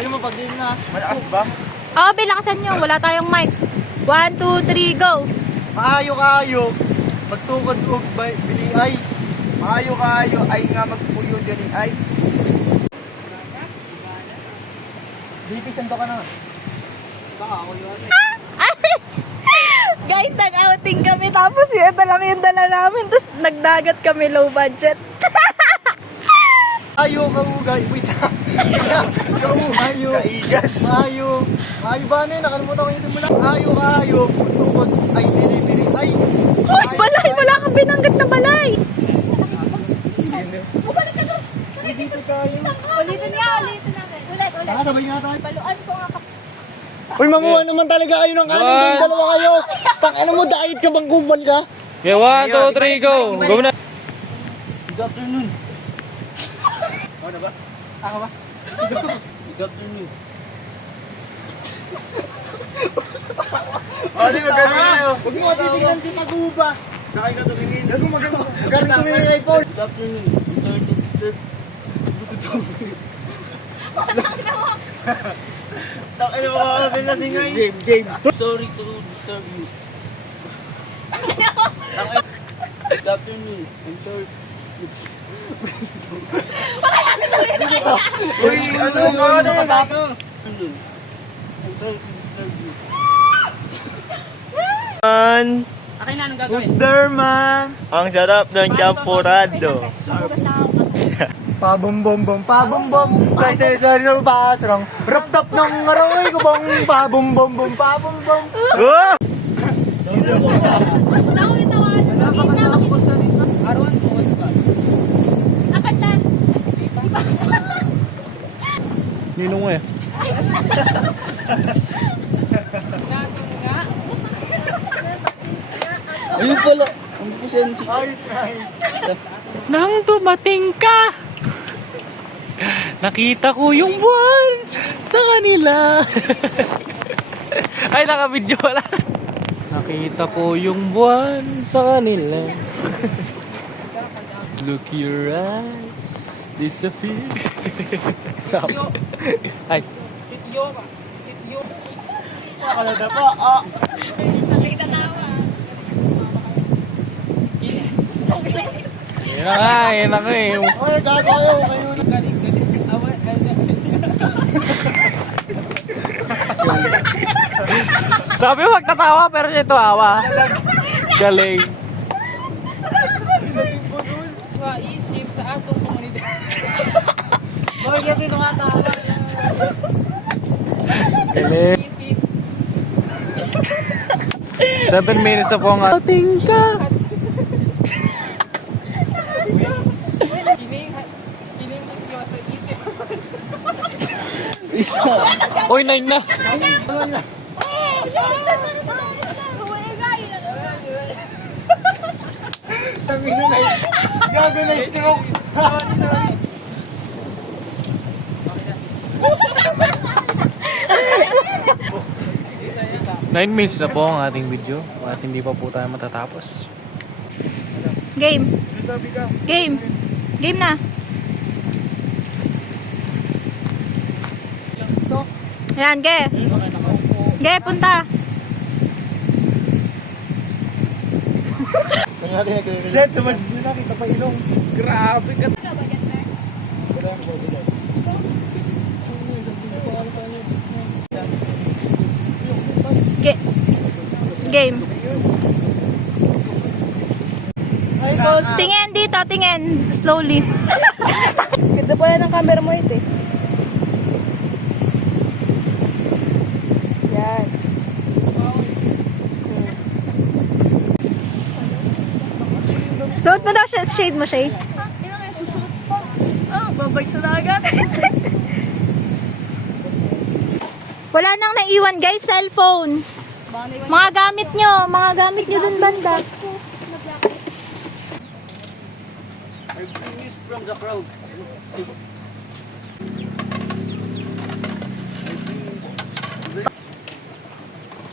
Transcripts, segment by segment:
Sabi mo pag game na. Malakas ba? Oo, bilakasan nyo. Wala tayong mic. 1, 2, 3, go! Maayo-kayo, magtukod og bili ay. Maayo-kayo ay nga magpuyo diri ay. Bipisan to ka na. Baka ako yun. Guys, nag-outing kami. Tapos ito lang yung dala namin. Tapos nagdagat kami low budget. Ayo ka ugay. Wait na. Ayo. Kaigan. Ayo. Ayo ba na yun? Nakalimutan ko yung simula. Ayo. Magtukod ay delivery ay. Uy, balay! Wala kang binanggit na balay! Bumalik ka doon! Dito tayo. Ulitin natin. Ulit. Sabay nga tayo. Paluan ko nga Uy, mamuha naman talaga kayo ng kanin. Yung dalawa kayo. Ano mo, diet ka bang kumbal ka? Okay, 1, 2, 3, go! Go na! Good afternoon. Ano ba? Ako ba? Good afternoon. Di maganda kayo. Huwag mo titignan si Taguba. Kakain ka tumingin. Huwag mo maganda tumingin ng iPhone. Good afternoon. I'm sorry to disturb. Takin mo ka kasi lasingay. Game. Sorry to disturb you. Good afternoon. I'm sorry. Uy, ano ka na? Afternoon. I'm sorry to disturb you. Man, Akin na, anong gagawin? who's there man? Ang sarap ng champurado. Pabumbom, Say, pasrong. Rap-tap ng araway ko bang pabumbom. Oh! Arawan po kasi ba? Ninong eh. Ayun pala. Ang pusensi. Nang dumating ka, nakita ko yung buwan sa kanila. Ay, naka-video wala. Nakita ko yung buwan sa kanila. Look your eyes, disappear. Ay, Nakalada pa, yun na nga eh. Ay, gago kayo. Sabi mo magtatawa pero siya tuwawa. Galing. Maisip sa atong komunidad. Bakit kasi tumatawa? Galing. Isip. 7 minutes na po ang ating ka. Kining hagyo sa isip. Uy, 9 na. Tangino na yun. Gago na stroke. 9 minutes na po ang ating video at hindi pa po tayo matatapos. Game na. Ayan, Ge, punta. Jet, sumad nyo na, kita pa ilong. Grabe ka. Game. Ay, ikaw. Tingin dito, tingin. Slowly. Ganda pa yan ang camera mo ito eh. Yan. Suot mo daw siya, shade mo siya. Babay sa dagat. Wala nang naiwan guys, cellphone. Mga gamit nyo dun banda. I bring news from the crowd.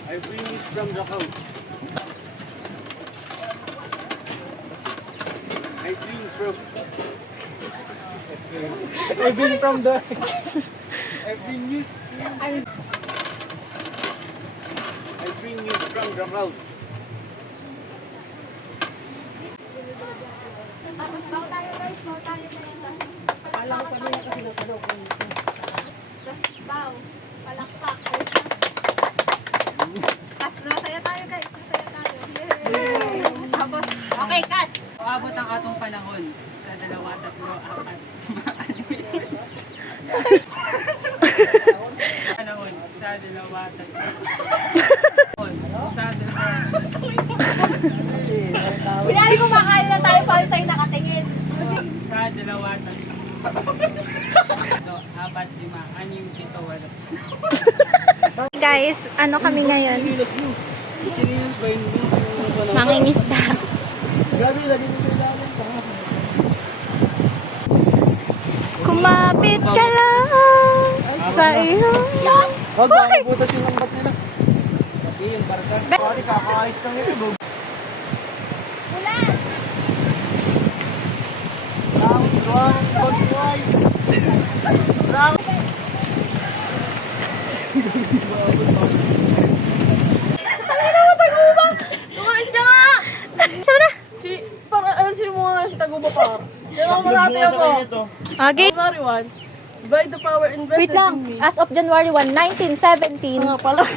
I bring news from the crowd. I bring from the... FB News. FB News from the road. Tapos bago tayo guys, bago tayo guys. Alam ko kanina kasi natanong kung Tapos baw, palakpak. Tapos masaya tayo guys, masaya tayo. Yay! Tapos, okay, cut! Abot ang atong panahon sa 2, 3, 4, panahon sa 2, 3, sa 2, Hinali ko makain na tayo paano tayo nakatingin. sa 2, 3, 4, 5, 6, 7, 8. Guys, ano kami ngayon? Mangingisda. Gabi, lagi mo kailangan pa. Kumapit ka lang sa iyo. Huwag baka butas yung lambat nila. Pati yung barka. Pati kakaayos lang ito. Ulan! Round 1, round 1. Lumayas ka nga! Sabi na. Pang-alsin mo nga si Taguba pa. Yan ang malapit ako. Okay. January 1, by the power invested Wait lang. in me. As of January 1, 1917. Nga pala.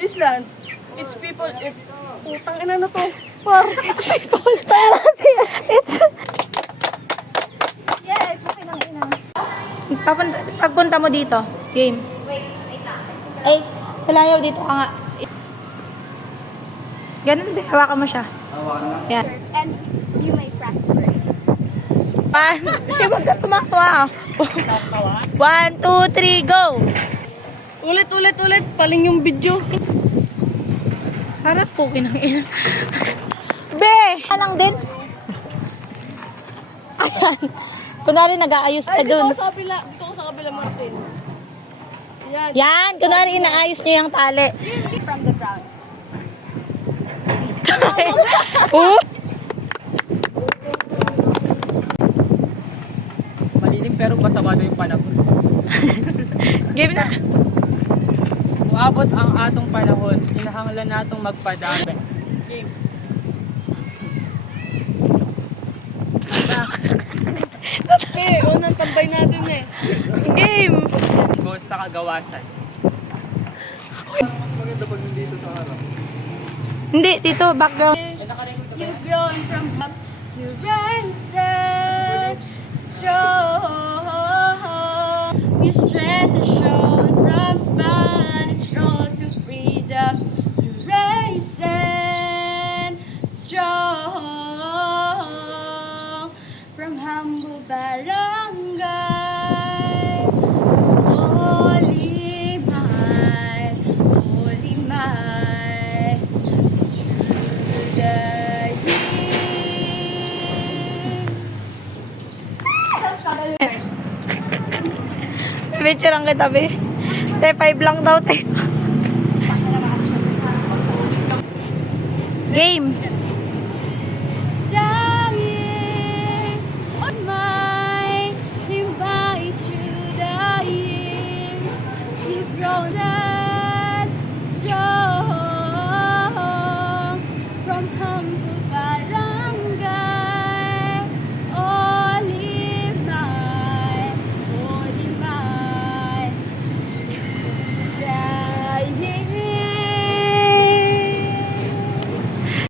This land, its people, putang ina na to. It's people. It's... Yay! Pukinang ina. Pagpunta mo dito, game. Wait lang. Eh, sa layaw dito ka nga. Ganun, be. Hawakan mo siya. Yan. And you may prosper. Siya magkatumawa. 1, 2, 3, go! Ulit, paling yung video. Harap po, kinang ina. Be! Alang din. Ayan. Kunwari nag-aayos ka Ay, dito dun. ko sa kabila. Dito ko sa kabila, Martin. Yan. Yan, kunwari inaayos niyo yung tali. From the ground. Malilim pero basamado yung panahon. Game na. Uabot ang atong panahon, kinahanglan natong magpadami. Okay, unang tambay natin eh. Game. Goes sa kagawasan. Maganda pag nandito sa harap. Hindi, dito, background. You've grown from up to rising strong. Your strength is shown from Spanish road to freedom. You're rising strong from humble barangay. Holy my, holy my. Picture ang kitabi. Te, 5 lang daw, te. Game. Years of mine, they invite through the years. You've grown